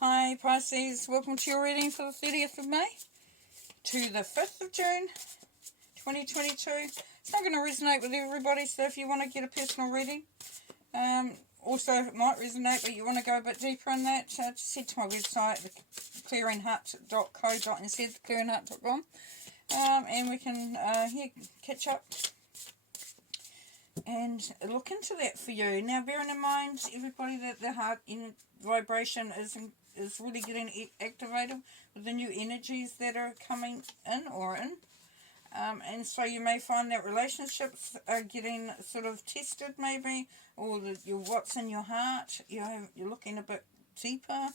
Hi Pisces, welcome to your reading for the 30th of May to the 5th of June 2022. It's not going to resonate with everybody, so if you want to get a personal reading, also it might resonate but you want to go a bit deeper in that, just head to my website, clearingheart.co.nz, clearingheart.com, and we can catch up and look into that for you. Now, bearing in mind, everybody, that the heart vibration is really getting activated with the new energies that are coming in and so you may find that relationships are getting sort of tested, maybe, or your what's in your heart. You're looking a bit deeper,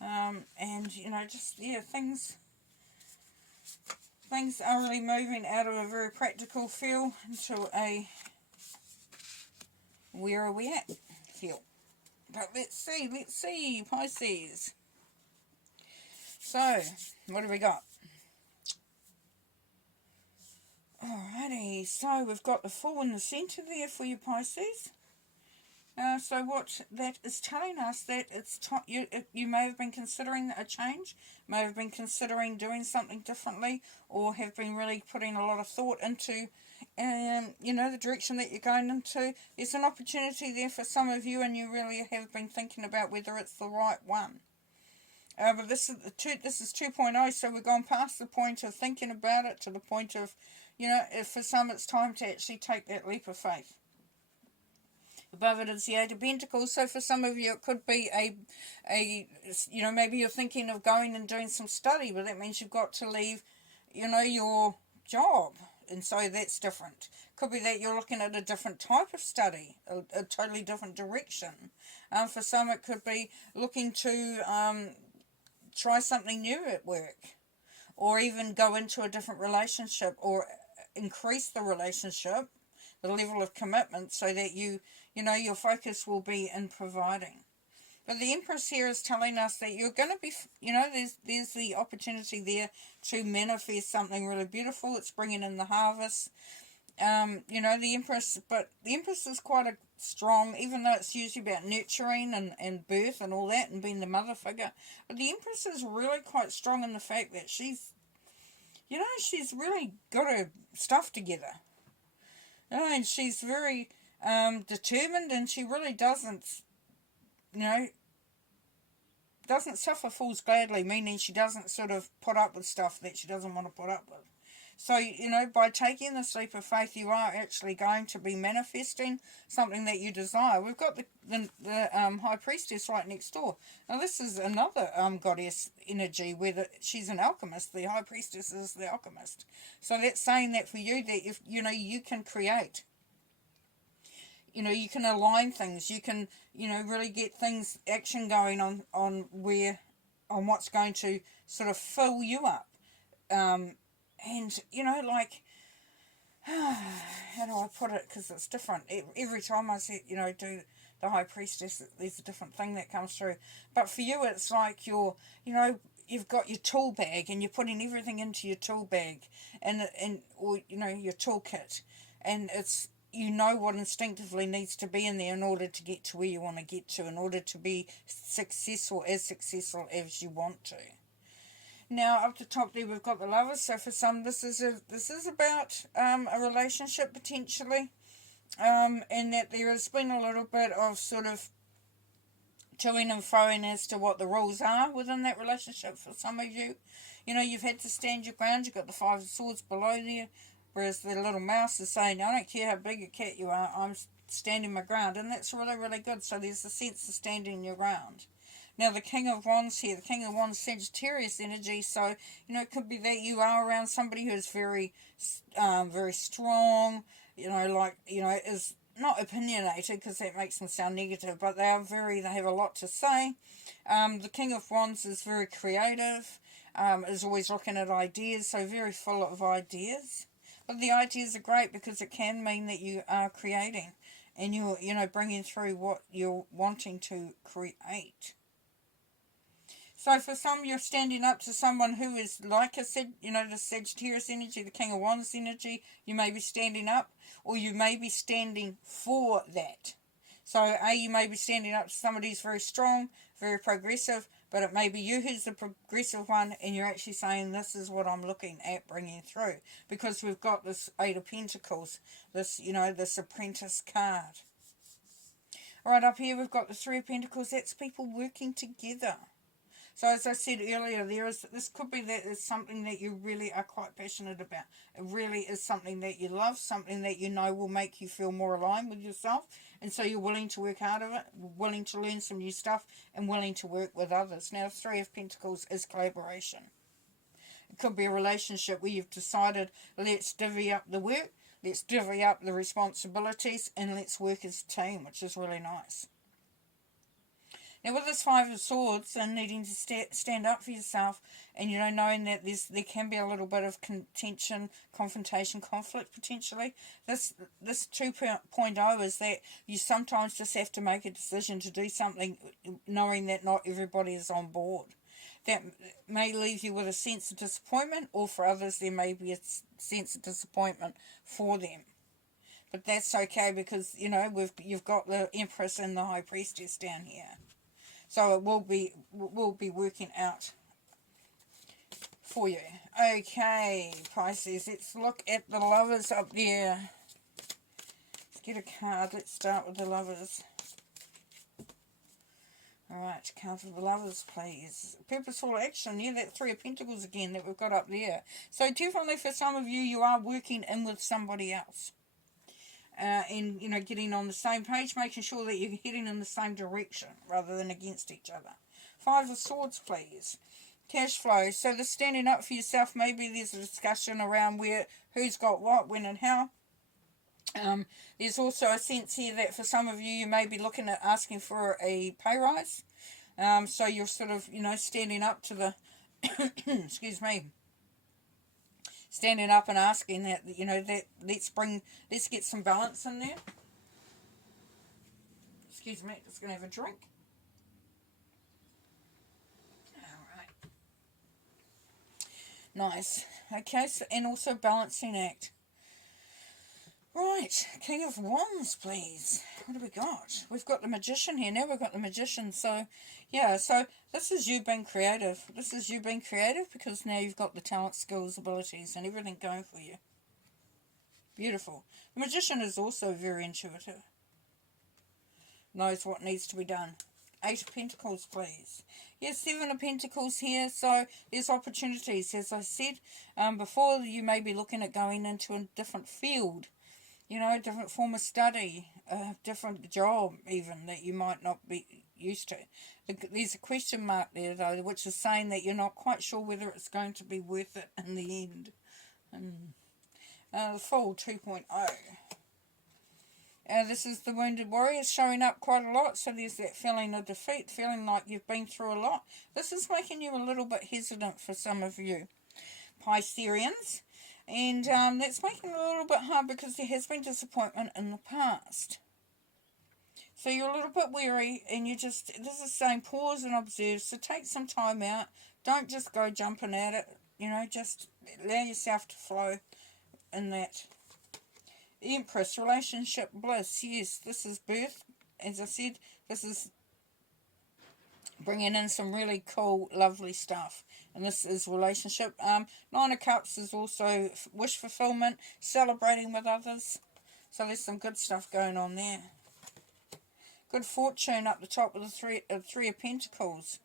and things are really moving out of a very practical feel into a where are we at feel. But let's see, Pisces. So, what have we got? Alrighty, so we've got the Fool in the centre there for you, Pisces. So what that is telling us, that it's you may have been considering a change, may have been considering doing something differently, or have been really putting a lot of thought into the direction that you're going into. There's an opportunity there for some of you, and you really have been thinking about whether it's the right one. But this is 2.0, so we're gone past the point of thinking about it to the point of, for some it's time to actually take that leap of faith. Above it is the Eight of Pentacles, so for some of you it could be maybe you're thinking of going and doing some study, but that means you've got to leave, your job, and so that's different. Could be that you're looking at a different type of study, a totally different direction. For some it could be looking to try something new at work, or even go into a different relationship, or increase the relationship, the level of commitment, so that your focus will be in providing. But the Empress here is telling us that you're going to be, there's the opportunity there to manifest something really beautiful. It's bringing in the harvest. The Empress is quite a strong, even though it's usually about nurturing and birth and all that and being the mother figure, but the Empress is really quite strong in the fact that she's really got her stuff together. And she's very determined, and she really doesn't suffer fools gladly, meaning she doesn't sort of put up with stuff that she doesn't want to put up with. So, by taking this leap of faith, you are actually going to be manifesting something that you desire. We've got the High Priestess right next door. Now, this is another goddess energy where she's an alchemist. The High Priestess is the alchemist. So that's saying that for you, that if you can create. You can align things. You can, really get things, action going on what's going to sort of fill you up. And, how do I put it? Because it's different. Every time I say, do the High Priestess, there's a different thing that comes through. But for you, it's like you've got your tool bag, and you're putting everything into your tool bag, or your toolkit. And it's, what instinctively needs to be in there in order to get to where you want to get to, in order to be successful as you want to. Now, up the top there, we've got the Lovers. So for some, this is about a relationship potentially, and that there has been a little bit of sort of toing and froing as to what the rules are within that relationship. For some of you, you've had to stand your ground. You've got the Five of Swords below there, whereas the little mouse is saying, I don't care how big a cat you are, I'm standing my ground, and that's really, really good. So there's a sense of standing your ground. Now, the King of Wands here, the King of Wands, Sagittarius energy, so, it could be that you are around somebody who is very, very strong, is not opinionated, because that makes them sound negative, but they have a lot to say. The King of Wands is very creative, is always looking at ideas, so very full of ideas. But the ideas are great because it can mean that you are creating, and you're, bringing through what you're wanting to create. So for some, you're standing up to someone who is like the Sagittarius energy, the King of Wands energy. You may be standing up, or you may be standing for that. So you may be standing up to somebody who's very strong, very progressive, But it may be you who's the progressive one, and you're actually saying, this is what I'm looking at bringing through. Because we've got this Eight of Pentacles, this, you know, this Apprentice card. Right up here, we've got the Three of Pentacles. That's people working together. So as I said earlier, this could be that it's something that you really are quite passionate about. It really is something that you love, something that you know will make you feel more aligned with yourself. And so you're willing to work out of it, willing to learn some new stuff, and willing to work with others. Now, Three of Pentacles is collaboration. It could be a relationship where you've decided, let's divvy up the work, let's divvy up the responsibilities, and let's work as a team, which is really nice. Now, with this Five of Swords and needing to stand up for yourself, and, you know, knowing that there can be a little bit of contention, confrontation, conflict potentially, this 2.0 is that you sometimes just have to make a decision to do something knowing that not everybody is on board. That may leave you with a sense of disappointment, or for others there may be a sense of disappointment for them. But that's okay because, you know, you've got the Empress and the High Priestess down here. So it will be working out for you. Okay, Pisces, let's look at the Lovers up there. Let's get a card. Let's start with the Lovers. Alright, card for the Lovers, please. Purposeful action. Yeah, that Three of Pentacles again that we've got up there. So definitely for some of you, you are working in with somebody else. And, you know, getting on the same page, making sure that you're heading in the same direction rather than against each other. Five of Swords, please. Cash flow. So the standing up for yourself, maybe there's a discussion around who's got what, when and how. There's also a sense here that for some of you, you may be looking at asking for a pay rise. So you're sort of, you know, standing up to the, excuse me, standing up and asking that, you know, that let's get some balance in there. Excuse me, just going to have a drink. Alright. Nice. Okay, so, and also balancing act. Right, King of Wands, please. What have we got? We've got the Magician here. Now we've got the Magician. So, yeah, so this is you being creative. This is you being creative because now you've got the talent, skills, abilities, and everything going for you. Beautiful. The Magician is also very intuitive. Knows what needs to be done. Eight of Pentacles, please. Yes, Seven of Pentacles here. So, there's opportunities. As I said before, you may be looking at going into a different field. You know, a different form of study, a different job even that you might not be used to. There's a question mark there though, which is saying that you're not quite sure whether it's going to be worth it in the end. The Fool 2.0. This is the Wounded Warrior showing up quite a lot, so there's that feeling of defeat, feeling like you've been through a lot. This is making you a little bit hesitant for some of you Pisceans. And that's making it a little bit hard because there has been disappointment in the past. So you're a little bit weary and this is saying pause and observe. So take some time out. Don't just go jumping at it. You know, just allow yourself to flow in that. Empress, relationship, bliss. Yes, this is birth. As I said, this is bringing in some really cool, lovely stuff. And this is relationship. Nine of Cups is also wish fulfillment, celebrating with others. So there's some good stuff going on there. Good fortune up the top with the Three of Pentacles.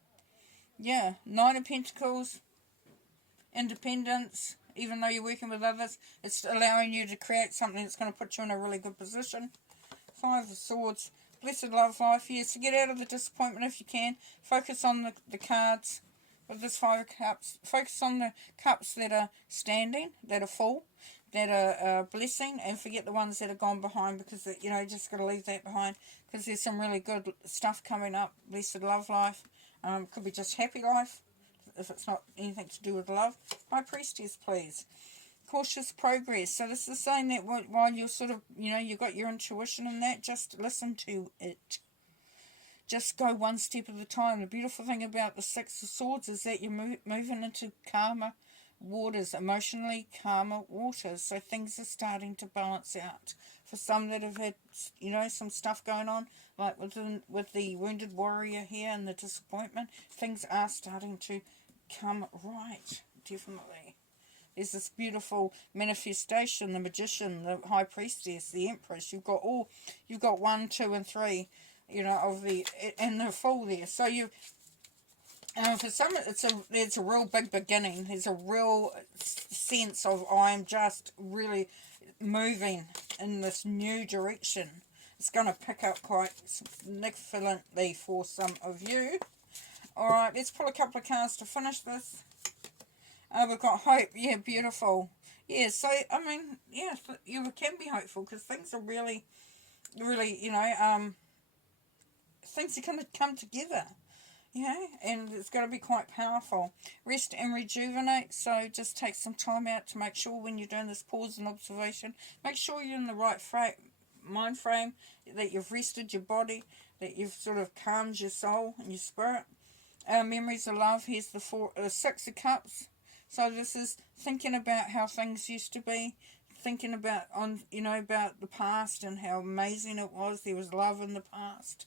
Yeah, Nine of Pentacles, independence. Even though you're working with others, it's allowing you to create something that's going to put you in a really good position. Five of Swords. Blessed love life. Yes, to get out of the disappointment if you can. Focus on the cards. With this Five of Cups, focus on the cups that are standing, that are full, that are blessing, and forget the ones that are gone behind because, you know, just got to leave that behind because there's some really good stuff coming up. Blessed love life. Could be just happy life if it's not anything to do with love. High Priestess, please. Cautious progress. So this is saying that while you're sort of, you know, you've got your intuition in that, just listen to it. Just go one step at a time. The beautiful thing about the Six of Swords is that you're moving into calmer waters, emotionally calmer waters. So things are starting to balance out. For some that have had, you know, some stuff going on, like with the wounded warrior here and the disappointment, things are starting to come right, definitely. There's this beautiful manifestation, the magician, the high priestess, the empress. You've got 1, 2, and 3, you know, of the, and the full there. So for some, there's a real big beginning. There's a real sense of, I'm just really moving in this new direction. It's going to pick up quite significantly for some of you. Alright, let's pull a couple of cards to finish this. We've got hope. Yeah, beautiful. Yeah, so, I mean, yeah, you can be hopeful because things are really, really, you know, things are going to come together. You know, and it's going to be quite powerful. Rest and rejuvenate, so just take some time out to make sure when you're doing this pause and observation, make sure you're in the right mind frame, that you've rested your body, that you've sort of calmed your soul and your spirit. Memories of love, here's the 6 of Cups. So this is thinking about how things used to be, thinking about, about the past and how amazing it was. There was love in the past,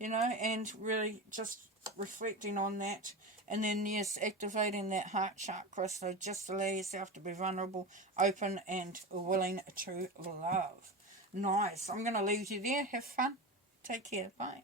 you know, and really just reflecting on that. And then, yes, activating that heart chakra. So just allow yourself to be vulnerable, open, and willing to love. Nice. I'm going to leave you there. Have fun. Take care. Bye.